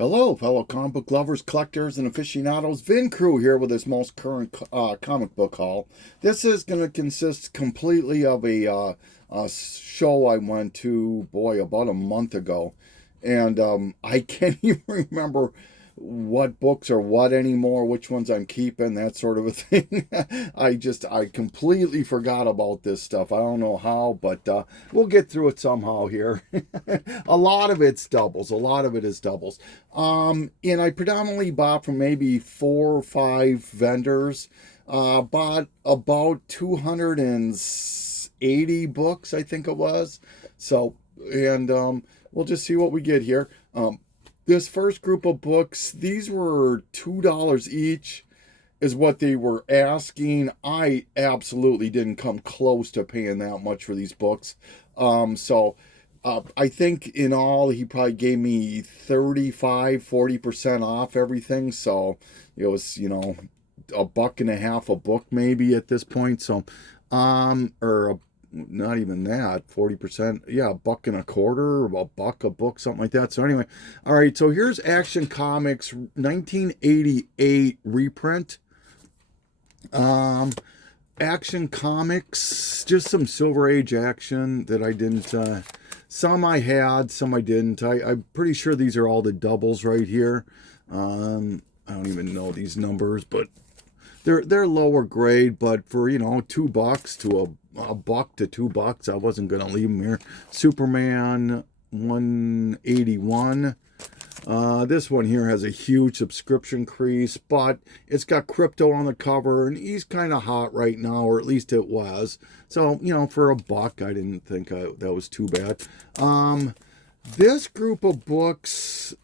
Hello, fellow comic book lovers, collectors, and aficionados. Vin Crew here with his most current comic book haul. This is going to consist completely of a show I went to, boy, about a month ago. And I can't even remember what books are what anymore, which ones I'm keeping, that sort of a thing. I completely forgot about this stuff. I don't know how, but we'll get through it somehow here. A lot of it's doubles. A lot of it is doubles. And I predominantly bought from maybe 4 or 5 vendors. Bought about 280 books, I think it was. So, and we'll just see what we get here. This first group of books, these were $2 each, is what they were asking. I absolutely didn't come close to paying that much for these books. I think in all, he probably gave me 35-40% off everything. So it was, $1.50 a book maybe at this point. So, not even that, 40%. Yeah, $1.25, a book, something like that. So anyway, all right. So here's Action Comics 1988 reprint. Action Comics, just some Silver Age action that I didn't. Some I had, some I didn't. I'm pretty sure these are all the doubles right here. I don't even know these numbers, but they're lower grade. But for $2 to a buck to $2, I wasn't gonna leave them here. Superman 181. This one here has a huge subscription crease, but it's got Crypto on the cover, and he's kind of hot right now, or at least it was. So, for a buck, I didn't think that was too bad. This group of books,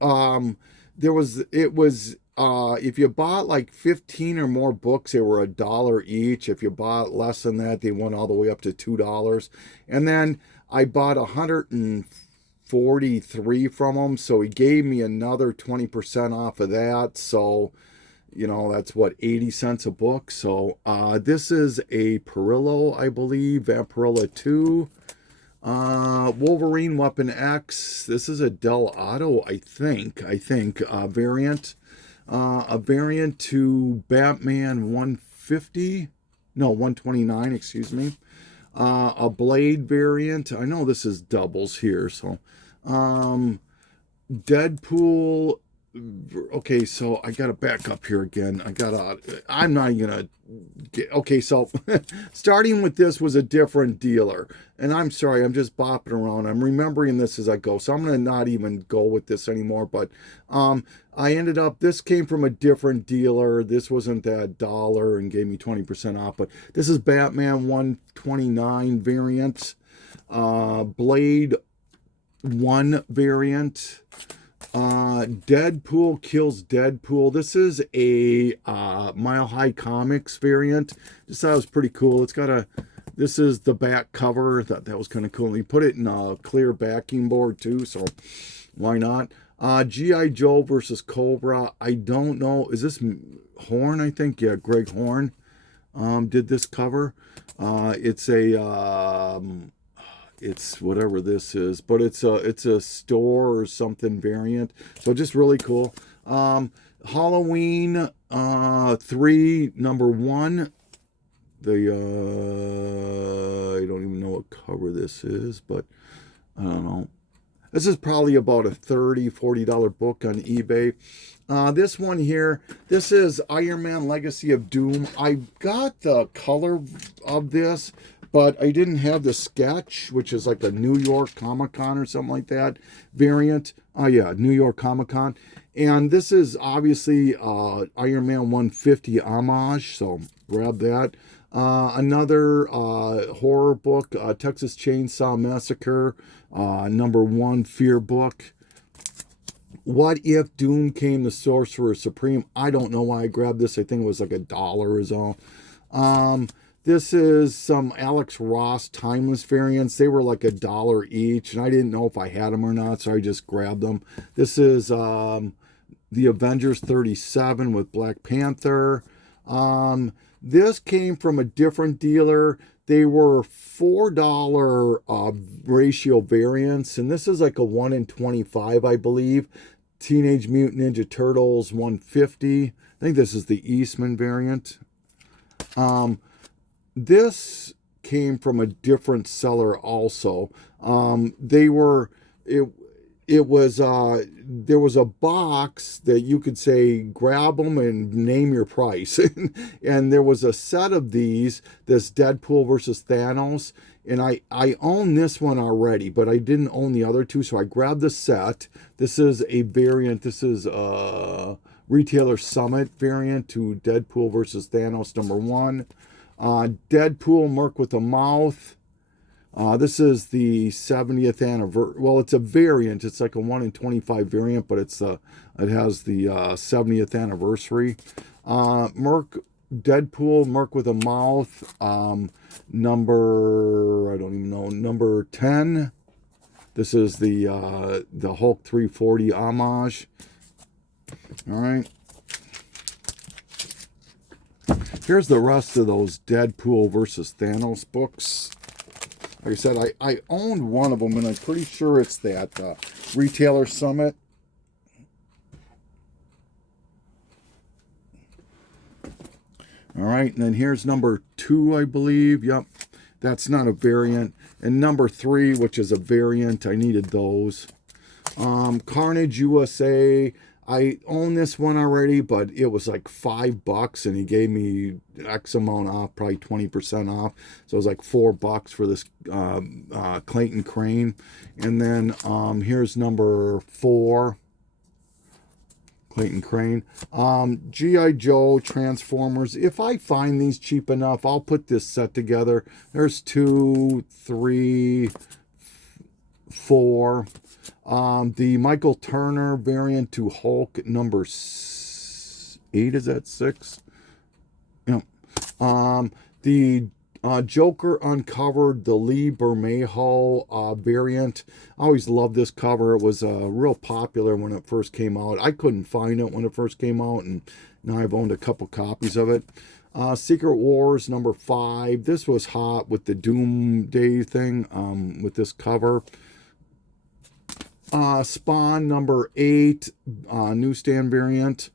if you bought like 15 or more books, they were $1 each. If you bought less than that, they went all the way up to $2. And then I bought 143 from him, so he gave me another 20% off of that. So, that's what, 80 cents a book. So this is a Perillo, I believe, Vampirilla 2. Wolverine Weapon X. This is a Del Auto, I think, variant. A variant to Batman 150. No, 129, excuse me. A Blade variant. I know this is doubles here, so Deadpool. Okay, so I gotta back up here again. I'm not gonna get. Okay, so starting with this was a different dealer, and I'm sorry, I'm just bopping around. I'm remembering this as I go, so I'm gonna not even go with this anymore. But I ended up. This came from a different dealer. This wasn't that dollar and gave me 20% off. But this is Batman 129 variant, Blade 1 variant. Deadpool kills Deadpool. This is a Mile High Comics variant. Just thought it was pretty cool. This is the back cover. I thought that was kind of cool. He put it in a clear backing board too, so why not? G.I. Joe versus Cobra. I don't know. Is this Horn? I think, yeah, Greg Horn did this cover. It's whatever this is, but it's a store or something variant. So just really cool. Halloween 3 number 1. I don't even know what cover this is, but I don't know. This is probably about a $30-$40 book on eBay. This one here, this is Iron Man Legacy of Doom. I got the color of this, but I didn't have the sketch, which is like a New York Comic Con or something like that variant. Oh yeah, New York Comic Con. And this is obviously Iron Man 150 homage, so grab that. Another horror book, Texas Chainsaw Massacre, number 1 fear book. What If Doom Came the Sorcerer Supreme? I don't know why I grabbed this. I think it was like $1 or so. This is some Alex Ross Timeless variants. They were like $1 each, and I didn't know if I had them or not, so I just grabbed them. This is the Avengers 37 with Black Panther. This came from a different dealer. They were $4 ratio variants, and this is like a 1 in 25, I believe. Teenage Mutant Ninja Turtles 150. I think this is the Eastman variant. This came from a different seller also. They were it was there was a box that you could say grab them and name your price. And there was a set of these, this Deadpool versus Thanos, and I own this one already, but I didn't own the other two, so I grabbed the set. This is a variant. This is Retailer Summit variant to Deadpool versus Thanos #1. Deadpool Merc with a Mouth. This is the 70th anniversary. Well, it's a variant. It's like a 1 in 25 variant, but it has the 70th anniversary. Deadpool Merc with a Mouth. Number 10. This is the Hulk 340 homage. All right. Here's the rest of those Deadpool versus Thanos books. Like I said, I owned one of them, and I'm pretty sure it's that Retailer Summit. All right, and then here's number 2, I believe. Yep, that's not a variant. And number 3, which is a variant, I needed those. Carnage USA. I own this one already, but it was like $5, and he gave me X amount off, probably 20% off. So it was like $4 for this Clayton Crane. And then here's number 4, Clayton Crane. G.I. Joe, Transformers. If I find these cheap enough, I'll put this set together. There's 2, 3, 4. The Michael Turner variant to Hulk number 8, is that 6? Yeah. The Joker Uncovered, the Lee Bermejo variant. I always loved this cover. It was real popular when it first came out. I couldn't find it when it first came out, and now I've owned a couple copies of it. Secret Wars number 5. This was hot with the Doomsday thing, with this cover. Spawn number 8, newsstand variant.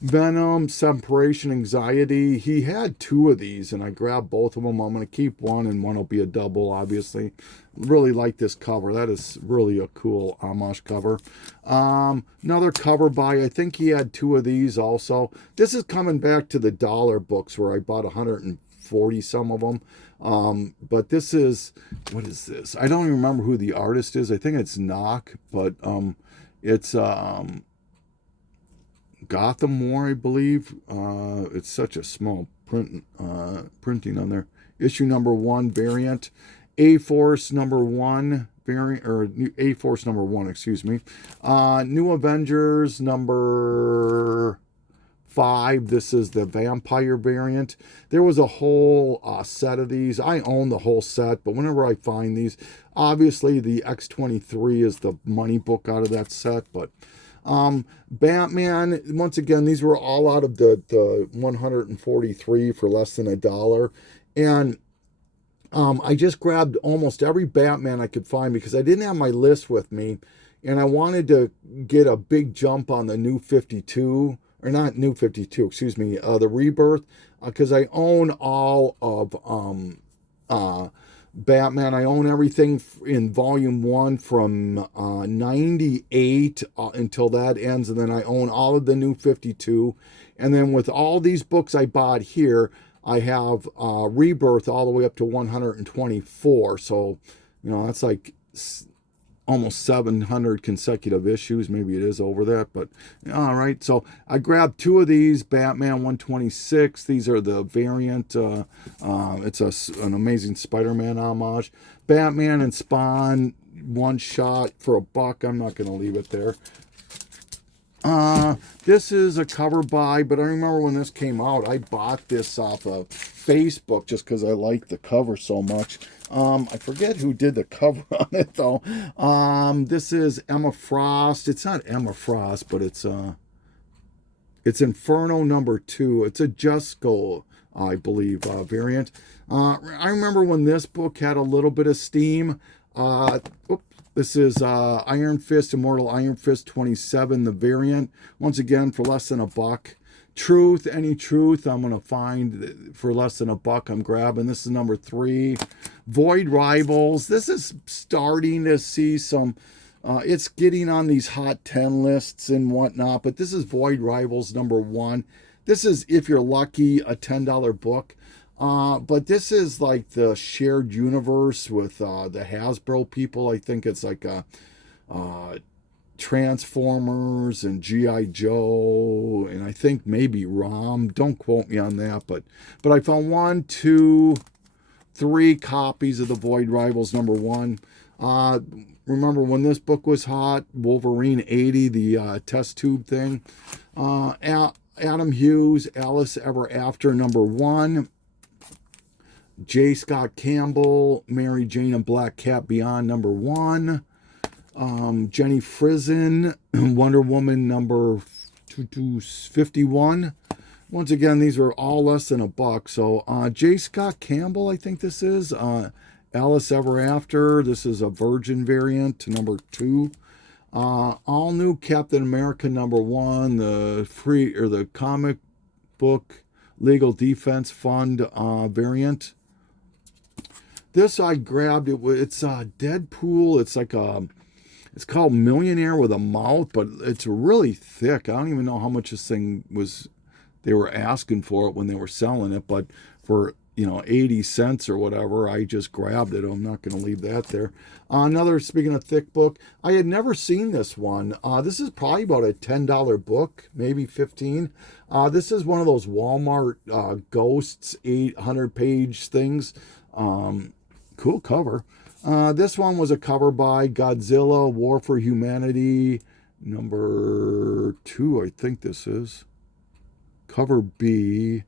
Venom, Separation Anxiety. He had 2 of these, and I grabbed both of them. I'm going to keep one, and one will be a double, obviously. Really like this cover. That is really a cool homage cover. Another cover by, I think he had 2 of these also. This is coming back to the dollar books where I bought 140 some of them. But this is, what is this? I don't even remember who the artist is. I think it's Knock, but it's Gotham War, I believe. It's such a small printing on there. Issue number 1 variant. A-Force number 1 variant, or A-Force number 1, excuse me. New Avengers number 5. This is the Vampire variant. There was a whole set of these. I own the whole set, but whenever I find these, obviously the X-23 is the money book out of that set. But Batman, once again, these were all out of the 143 for less than $1. And I just grabbed almost every Batman I could find because I didn't have my list with me, and I wanted to get a big jump on the new 52. Or not New 52, excuse me, the Rebirth, because I own all of Batman. I own everything in Volume 1 from 98 until that ends, and then I own all of the New 52. And then with all these books I bought here, I have Rebirth all the way up to 124. So, that's like almost 700 consecutive issues. Maybe it is over that, but all right. So I grabbed 2 of these, Batman 126. These are the variant. It's an Amazing Spider-Man homage. Batman and Spawn one shot for $1. I'm not going to leave it there. This is a cover by, but I remember when this came out, I bought this off of Facebook just because I like the cover so much. I forget who did the cover on it though. This is Emma Frost. It's not Emma Frost, but it's Inferno number 2. It's a Jusco, I believe, variant. I remember when this book had a little bit of steam. This is Iron Fist, Immortal Iron Fist 27, the variant. Once again, for less than $1. Truth, any truth, I'm going to find for less than $1. I'm grabbing. This is number 3. Void Rivals. This is starting to see some, it's getting on these hot 10 lists and whatnot, but this is Void Rivals number 1. This is, if you're lucky, a $10 book. But this is like the shared universe with the Hasbro people. I think it's like Transformers and G.I. Joe, and I think maybe ROM. Don't quote me on that, but I found 1, 2, 3 copies of the Void Rivals number 1. Remember when this book was hot? Wolverine 80, the test tube thing. Adam Hughes, Alice Ever After number 1. J. Scott Campbell, Mary Jane and Black Cat Beyond number 1. Jenny Frison, Wonder Woman number 251. Once again, these are all less than $1. So J. Scott Campbell, I think this is. Alice Ever After. This is a Virgin variant, number 2. All new Captain America number 1. The comic book Legal Defense Fund variant. This I grabbed. It's Deadpool. It's like it's called Millionaire with a Mouth, but it's really thick. I don't even know how much this thing was. They were asking for it when they were selling it, but for 80 cents or whatever, I just grabbed it. I'm not going to leave that there. Another, speaking of thick book, I had never seen this one. This is probably about a $10 book, maybe 15. This is one of those Walmart Ghosts 800-page things. Cool cover. This one was a cover by Godzilla, War for Humanity, number 2, I think this is. Cover B.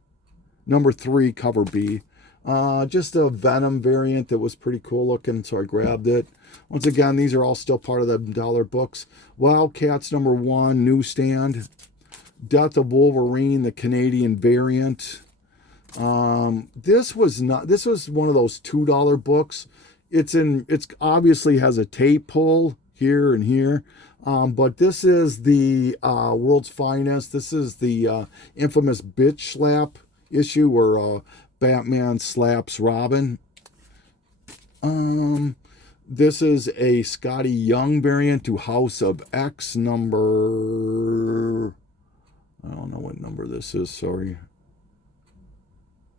Number 3, cover B. Just a Venom variant that was pretty cool looking, so I grabbed it. Once again, these are all still part of the dollar books. Wildcats number 1, newsstand. Death of Wolverine, the Canadian variant. This was one of those $2 books. It's obviously has a tape pull here and here. But this is the World's Finest. This is the infamous bitch slap issue where Batman slaps Robin. This is a Scotty Young variant to House of X number, I don't know what number this is, sorry.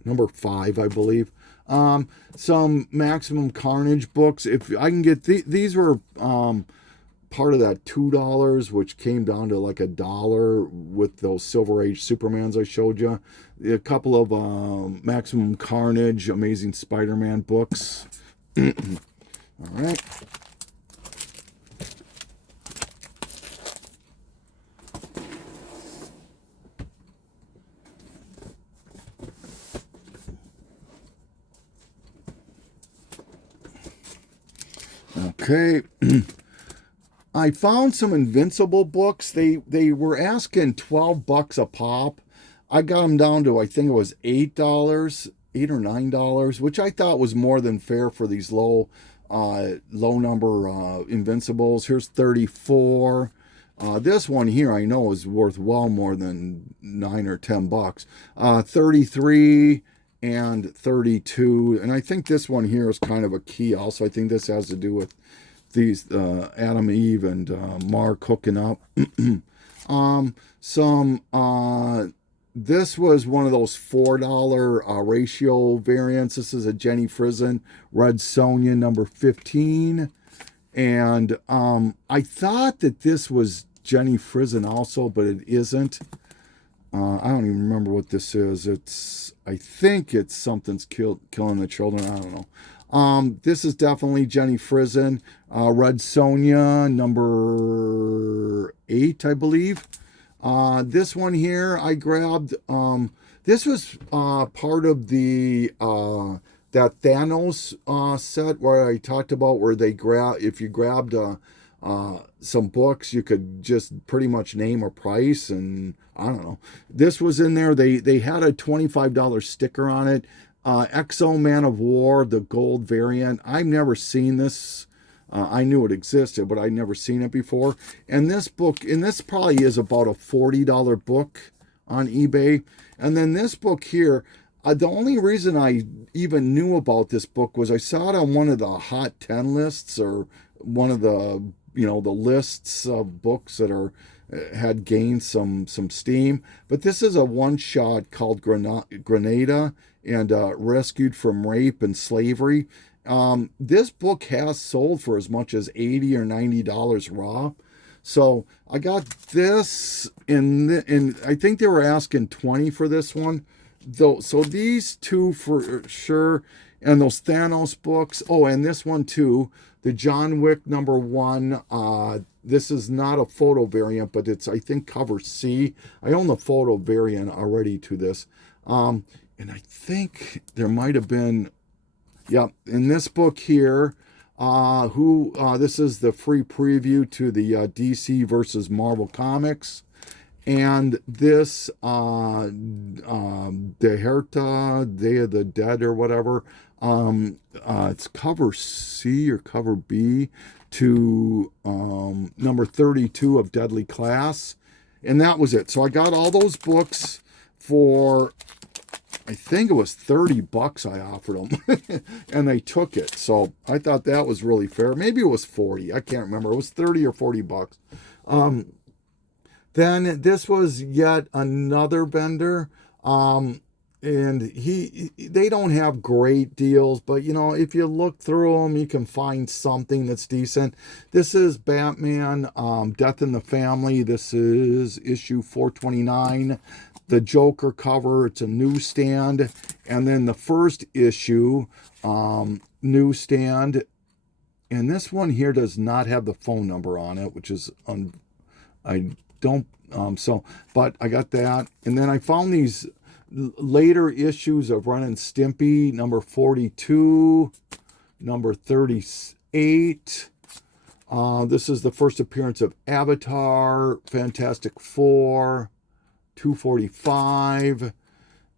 Number 5, I believe. Some Maximum Carnage books. If I can get these were part of that $2, which came down to like $1 with those Silver Age Supermans I showed you. A couple of Maximum Carnage, Amazing Spider-Man books. All right. Okay. I found some Invincible books. They were asking $12 a pop. I got them down to, I think it was $8, $8 or $9, which I thought was more than fair for these low number Invincibles. Here's 34. This one here I know is worth well more than $9 or $10. 33 and 32, and I think this one here is kind of a key. Also, I think this has to do with these Adam, Eve, and Mark hooking up. This was one of those $4 ratio variants. This is a Jenny Frison Red Sonja number 15, and I thought that this was Jenny Frison also, but it isn't. I don't even remember what this is. I think it's Something's Killing the Children. I don't know. This is definitely Jenny Frison, Red Sonja, number 8, I believe. This one here I grabbed. This was part of the that Thanos set where I talked about where they if you grabbed some books, you could just pretty much name a price, and I don't know. This was in there. They had a $25 sticker on it. Exo Man of War, the gold variant. I've never seen this I knew it existed, but I'd never seen it before. And this book, and this probably is about a $40 book on eBay. And then this book here, the only reason I even knew about this book was I saw it on one of the Hot 10 lists, or one of the, the lists of books that are had gained some steam. But this is a one-shot called Grenada and Rescued from Rape and Slavery. This book has sold for as much as $80 or $90 raw. So I got this, and I think they were asking $20 for this one. Though, so these two for sure, and those Thanos books. Oh, and this one too, the John Wick #1. This is not a photo variant, but it's, I think, cover C. I own the photo variant already to this. And I think there might have been, yeah, in this book here, this is the free preview to the DC versus Marvel comics. And this, De Herta, Day of the Dead or whatever, it's cover C or cover B to number 32 of Deadly Class. And that was it. So I got all those books for, I think it was $30 I offered them. And they took it. So I thought that was really fair. Maybe it was 40. I can't remember. It was 30 or $40. Then this was yet another vendor, and they don't have great deals, but if you look through them, you can find something that's decent. This is Batman, Death in the Family. This is issue 429. The Joker cover, it's a newsstand, and then the first issue, newsstand, and this one here does not have the phone number on it, which is I don't, but I got that. And then I found these later issues of Ren and Stimpy, number 42, number 38. This is the first appearance of Avatar, Fantastic Four, 245,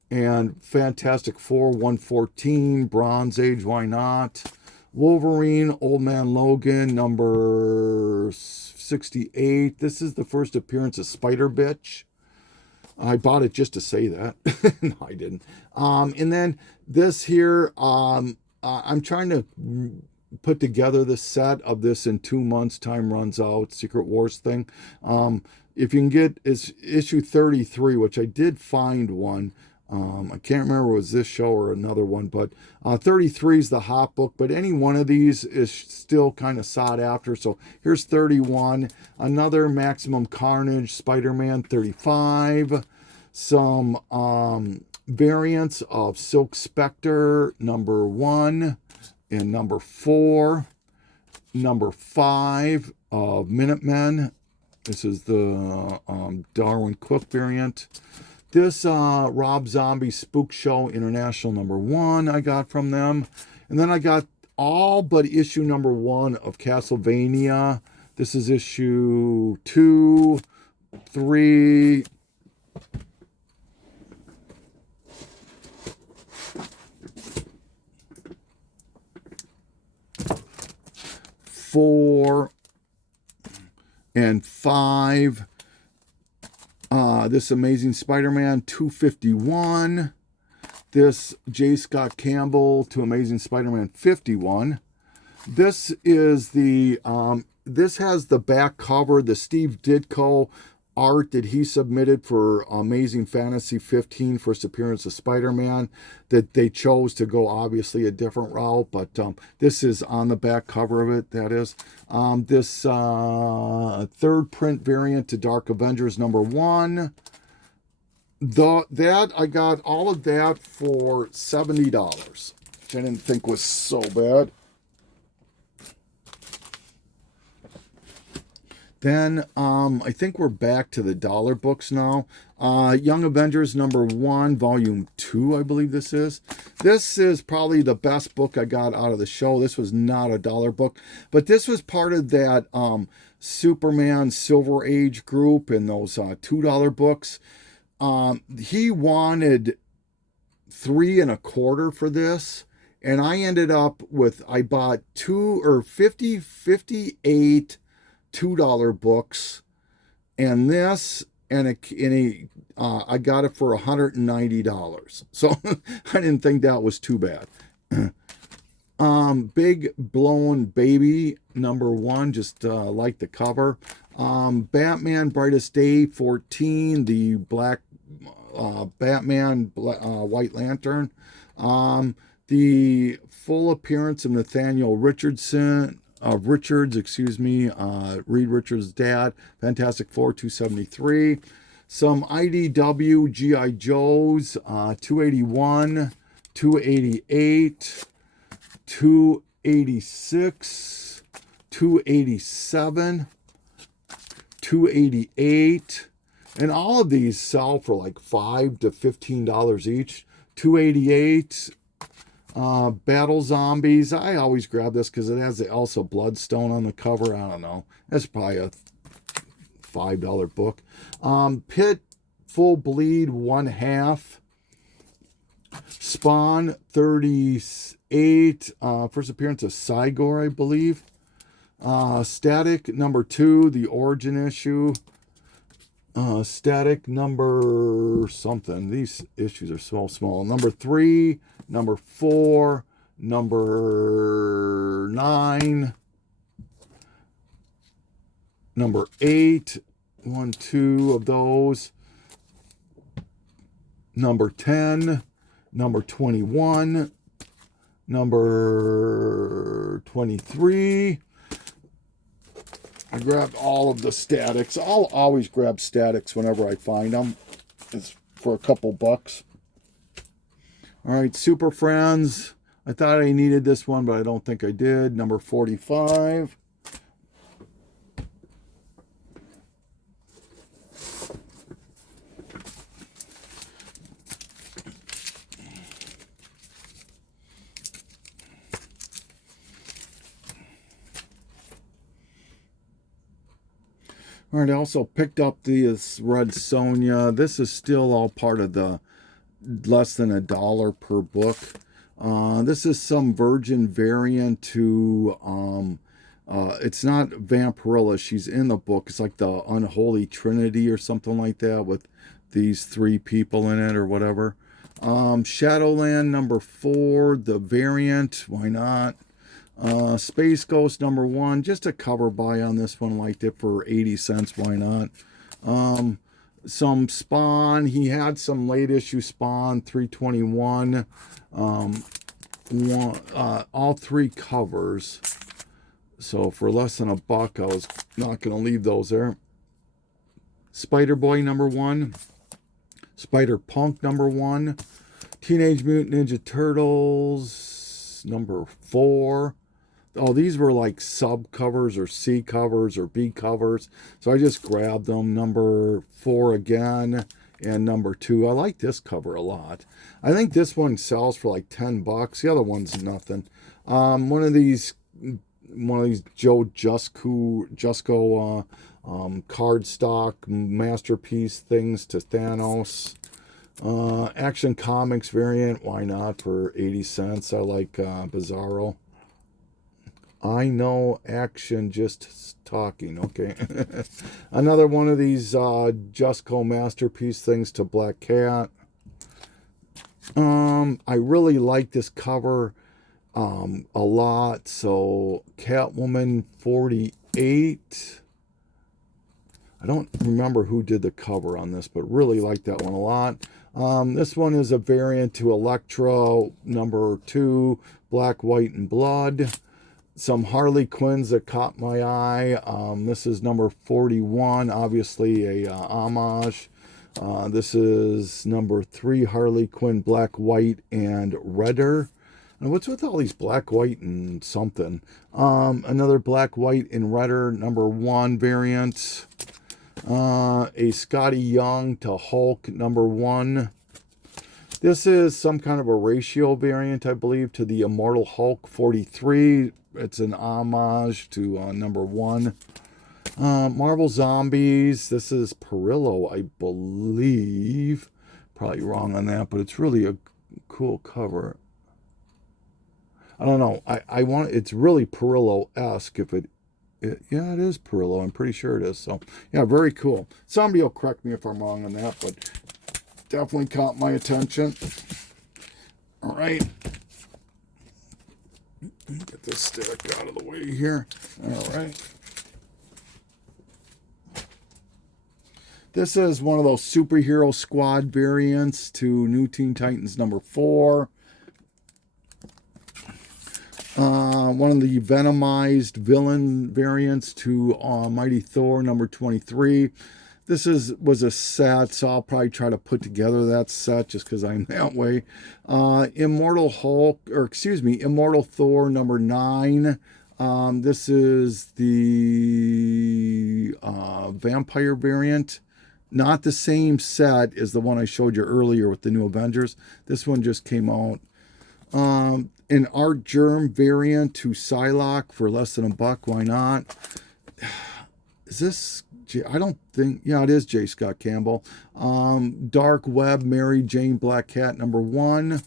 and Fantastic Four, 114, Bronze Age, why not? Wolverine, Old Man Logan, number 68. This is the first appearance of Spider Bitch. I bought it just to say that. No, I didn't. And then this here, I'm trying to put together the set of this in 2 months. Time runs out. Secret Wars thing. If you can get, it's issue 33, which I did find one. I can't remember if it was this show or another one, but 33 is the hot book, but any one of these is still kind of sought after. So here's 31, another Maximum Carnage Spider-Man 35, some variants of Silk Spectre number 1 and number 4, number 5 of Minutemen. This is the Darwin Cook variant. This Rob Zombie Spook Show International number 1 I got from them. And then I got all but issue number 1 of Castlevania. This is issue 2, 3, 4, and 5. This Amazing Spider-Man 251. This J. Scott Campbell to Amazing Spider-Man 51. This is the this has the back cover, the Steve Ditko art that he submitted for Amazing Fantasy 15, first appearance of Spider-Man, that they chose to go obviously a different route, but this is on the back cover of it. That is this third print variant to Dark Avengers number 1. That I got all of that for $70, which I didn't think was so bad. Then I think we're back to the dollar books now. Young Avengers number 1, volume 2, I believe this is. This is probably the best book I got out of the show. This was not a dollar book, but this was part of that Superman Silver Age group in those $2 books. He wanted $3 1/4 for this, and I ended up with, I bought 58 $2 books, and this, I got it for $190. So I didn't think that was too bad. Big Blown Baby #1, just like the cover. Batman Brightest Day 14, the black Batman White Lantern. The full appearance of Nathaniel Richards, Reed Richards' dad, Fantastic Four 273. Some IDW G.I. Joes, 281, 288, 286, 287, 288, and all of these sell for like $5 to $15 each. 288. Battle Zombies. I always grab this because it has the Elsa Bloodstone on the cover. I don't know. That's probably a $5 book. Pit Full Bleed 1/2. Spawn 38. First appearance of Cygor, I believe. Static #2, the origin issue. Static number something. These issues are so small. #3, #4, #9, #8. 1, 2 of those. #10, #21, #23. I grabbed all of the statics. I'll always grab statics whenever I find them. It's for a couple bucks. All right, Super Friends. I thought I needed this one, but I don't think I did. #45. All right, I also picked up this Red Sonja. This is still all part of the less than $1 per book. This is some Virgin variant to, it's not Vampirilla. She's in the book. It's like the Unholy Trinity or something like that with these 3 people in it or whatever. Shadowland #4, the variant. Why not? Space Ghost #1, just a cover buy on this one. Liked it for 80 cents. Why not? Some Spawn. He had some late issue Spawn 321. All 3 covers. So for less than $1, I was not going to leave those there. Spider Boy #1. Spider Punk #1. Teenage Mutant Ninja Turtles #4. Oh, these were like sub covers or C covers or B covers. So I just grabbed them. #4 again and #2. I like this cover a lot. I think this one sells for like $10. The other one's nothing. One of these Joe Jusko cardstock masterpiece things to Thanos. Action Comics variant. Why not for 80 cents? I like Bizarro. I know Action, just talking, okay. Another one of these Justco masterpiece things to Black Cat. I really like this cover a lot. So Catwoman 48. I don't remember who did the cover on this, but really like that one a lot. This one is a variant to Elektra #2, Black, White, and Blood. Some Harley Quinns that caught my eye. This is #41, obviously a homage. This is #3, Harley Quinn, Black, White, and Redder. And what's with all these black, white, and something? Another Black, White, and Redder #1 variant. A Scotty Young to Hulk #1. This is some kind of a ratio variant, I believe, to the Immortal Hulk 43. It's an homage to #1. Marvel Zombies. This is Perillo, I believe. Probably wrong on that, but it's really a cool cover. I don't know. I want, it's really Perillo-esque if yeah, it is Perillo. I'm pretty sure it is. So, yeah, very cool. Somebody will correct me if I'm wrong on that, but definitely caught my attention. All right. Get this stack out of the way here. All right. This is one of those superhero squad variants to New Teen Titans number 4. One of the Venomized villain variants to Mighty Thor number 23. This was a set, so I'll probably try to put together that set just because I'm that way. Immortal Thor number 9. This is the vampire variant. Not the same set as the one I showed you earlier with the New Avengers. This one just came out. An Art Germ variant to Psylocke for less than $1. Why not? Is this... I don't think... Yeah, it is J. Scott Campbell. Dark Web Mary Jane Black Cat number 1.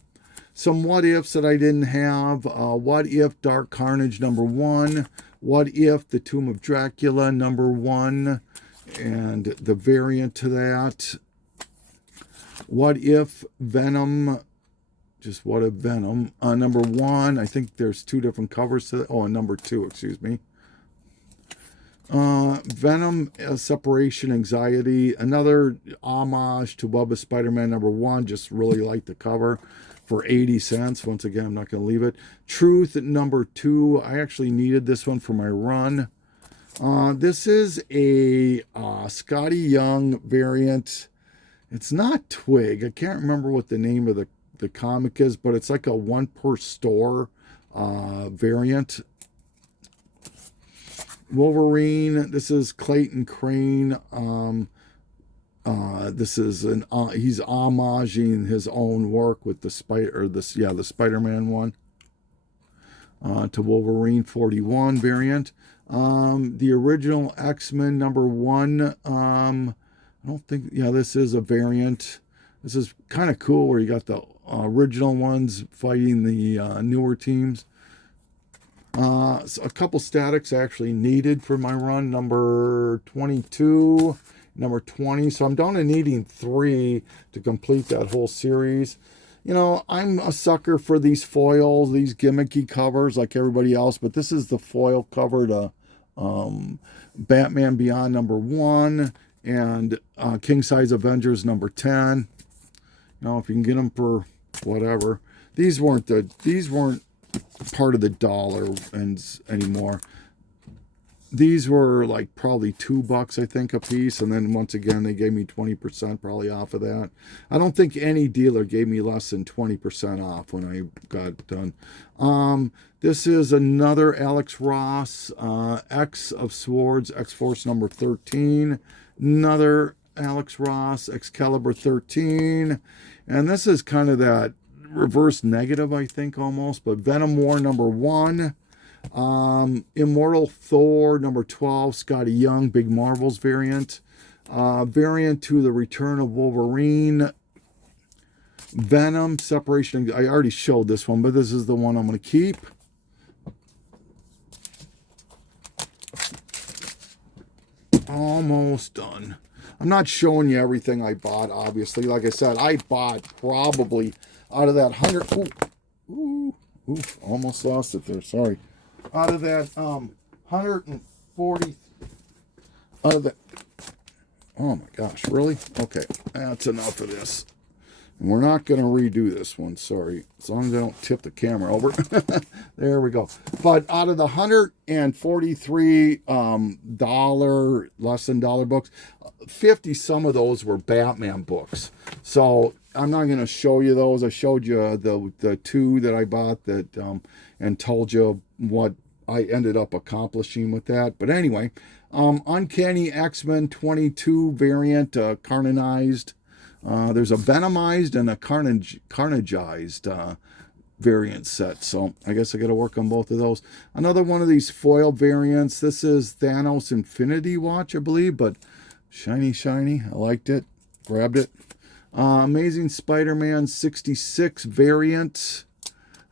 Some what ifs that I didn't have. What if Dark Carnage number 1. What if the Tomb of Dracula number 1. And the variant to that. What if Venom... Just what if Venom. Number 1. I think there's 2 different covers to that. Oh, and number 2, excuse me. Venom Separation Anxiety. Another homage to Web of Spider-Man number 1. Just really like the cover for 80 cents. Once again, I'm not going to leave it. Truth number 2. I actually needed this one for my run. This is a Scotty Young variant. It's not Twig. I can't remember what the name of the comic is, but it's like a 1 per store variant. Wolverine. This is Clayton Crane. This is he's homaging his own work with the Spider-Man one to Wolverine 41 variant. The original X-Men number 1. I don't think. Yeah, this is a variant. This is kind of cool where you got the original ones fighting the newer teams. So a couple statics actually needed for my run. Number 22, number 20. So I'm down to needing 3 to complete that whole series. You know, I'm a sucker for these foils, these gimmicky covers like everybody else. But this is the foil cover to Batman Beyond number 1 and King Size Avengers number 10. You know, if you can get them for whatever. These weren't part of the dollar anymore. These were like probably $2, I think, a piece. And then once again, they gave me 20% probably off of that. I don't think any dealer gave me less than 20% off when I got done. This is another Alex Ross, X of Swords, X-Force number 13. Another Alex Ross, Excalibur 13. And this is kind of that reverse negative, I think, almost. But Venom War number 1. Immortal Thor number 12, Scotty Young, Big Marvels variant. Variant to the Return of Wolverine. Venom Separation. I already showed this one, but this is the one I'm going to keep. Almost done. I'm not showing you everything I bought, obviously. Like I said, I bought probably out of that 100... Ooh, almost lost it there. Sorry. Out of that 140... Out of that... Oh my gosh, really? Okay, that's enough of this. And we're not going to redo this one, sorry. As long as I don't tip the camera over. There we go. But out of the 143 less than dollar books, 50 some of those were Batman books. So I'm not going to show you those. I showed you the 2 that I bought that and told you what I ended up accomplishing with that. But anyway, Uncanny X-Men 22 variant, Carnagized. There's a Venomized and a Carnagized variant set. So I guess I got to work on both of those. Another one of these foil variants. This is Thanos Infinity Watch, I believe, but shiny. I liked it. Grabbed it. Amazing Spider-Man 66 variant.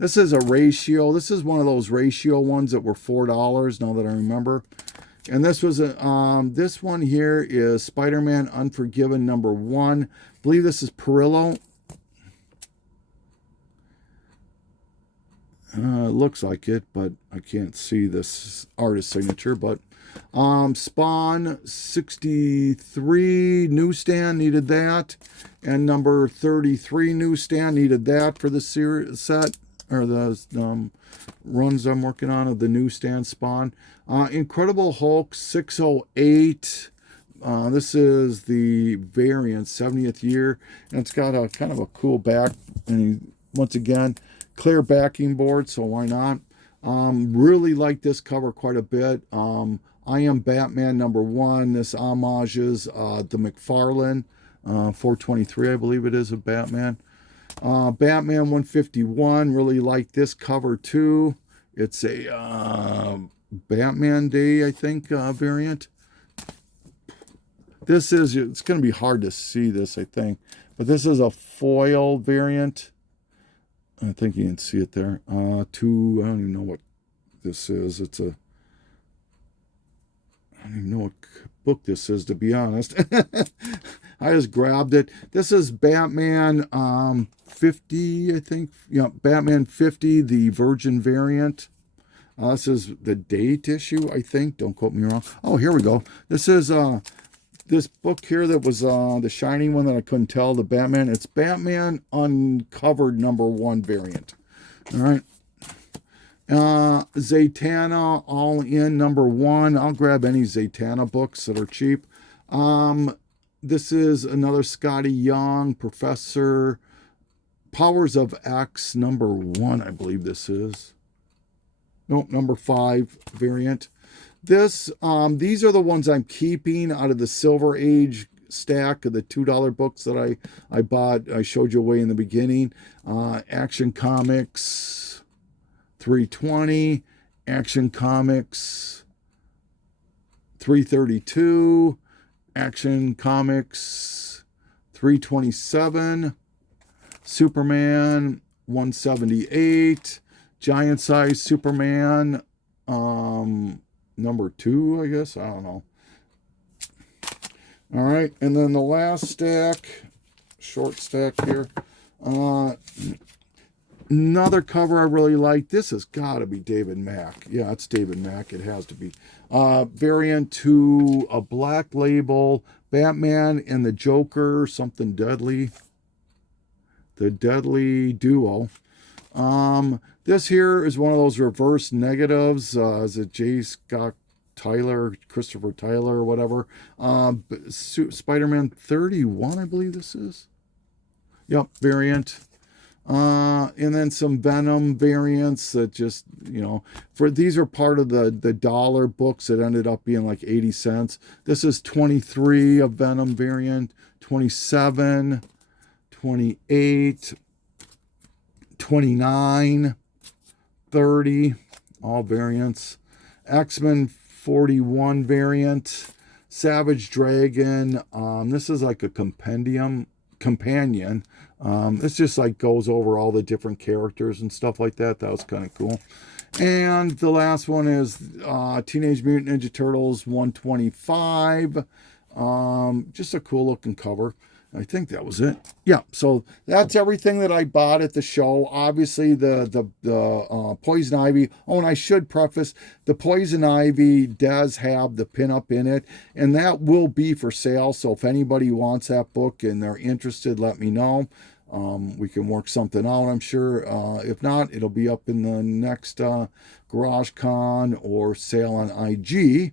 This is a ratio. This is one of those ratio ones that were $4, now that I remember. And this was this one here is Spider-Man Unforgiven #1. I believe this is Perillo. It looks like it, but I can't see this artist signature. But Spawn 63 newsstand needed that, and number 33 newsstand needed that for the series set, or the runs I'm working on of the newsstand Spawn. Incredible Hulk 608. This is the variant 70th year, and it's got a kind of a cool back, and once again, clear backing board, so why not? Really like this cover quite a bit. I Am Batman #1. This homages the McFarlane 423, I believe it is, of Batman. Batman 151. Really like this cover too. It's a Batman Day, I think, variant. This is, it's going to be hard to see this, I think, but this is a foil variant. I think you can see it there. I don't even know what this is. I don't even know what book this is, to be honest. I just grabbed it. This is Batman 50, I think. Yeah, Batman 50, the Virgin variant. This is the date issue, I think. Don't quote me wrong. Oh, here we go. This is this book here that was the shiny one that I couldn't tell, the Batman. It's Batman Uncovered #1 variant. All right. Zatanna All In #1. I'll grab any Zatanna books that are cheap. This is another Scotty Young, Professor Powers of X #1, I believe this is. Nope, #5 variant. These are the ones I'm keeping out of the Silver Age stack of the $2 books that I bought. I showed you away in the beginning. Action Comics 320, Action Comics 332, Action Comics 327, Superman 178, Giant Size Superman #2, I guess. I don't know. All right, and then the last stack, short stack here. Another cover I really like. This has got to be David Mack. Yeah, it's David Mack. It has to be. Variant to a Black Label, Batman and the Joker, something deadly. The Deadly Duo. This here is one of those reverse negatives. Is it J. Scott Tyler, Christopher Tyler, or whatever? Spider-Man 31, I believe this is. Yep, variant. And then some Venom variants that just, these are part of the dollar books that ended up being like 80 cents. This is 23, a Venom variant, 27, 28, 29, 30, all variants. X-Men 41 variant, Savage Dragon. This is like a companion. This just like goes over all the different characters and stuff like that. That was kind of cool. And the last one is Teenage Mutant Ninja Turtles 125. Just a cool looking cover. I think that was it. Yeah, so that's everything that I bought at the show. Obviously, the Poison Ivy. Oh, and I should preface, the Poison Ivy does have the pinup in it, and that will be for sale. So if anybody wants that book and they're interested, let me know. We can work something out, I'm sure. If not, it'll be up in the next Garage Con or sale on IG.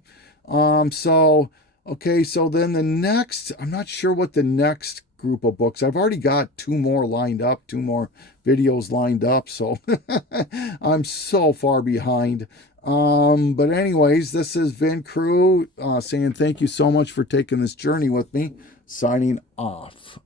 Okay, so then the next, I'm not sure what the next group of books, I've already got 2 more lined up, 2 more videos lined up, so I'm so far behind. But anyways, this is Vin Crew saying thank you so much for taking this journey with me, signing off.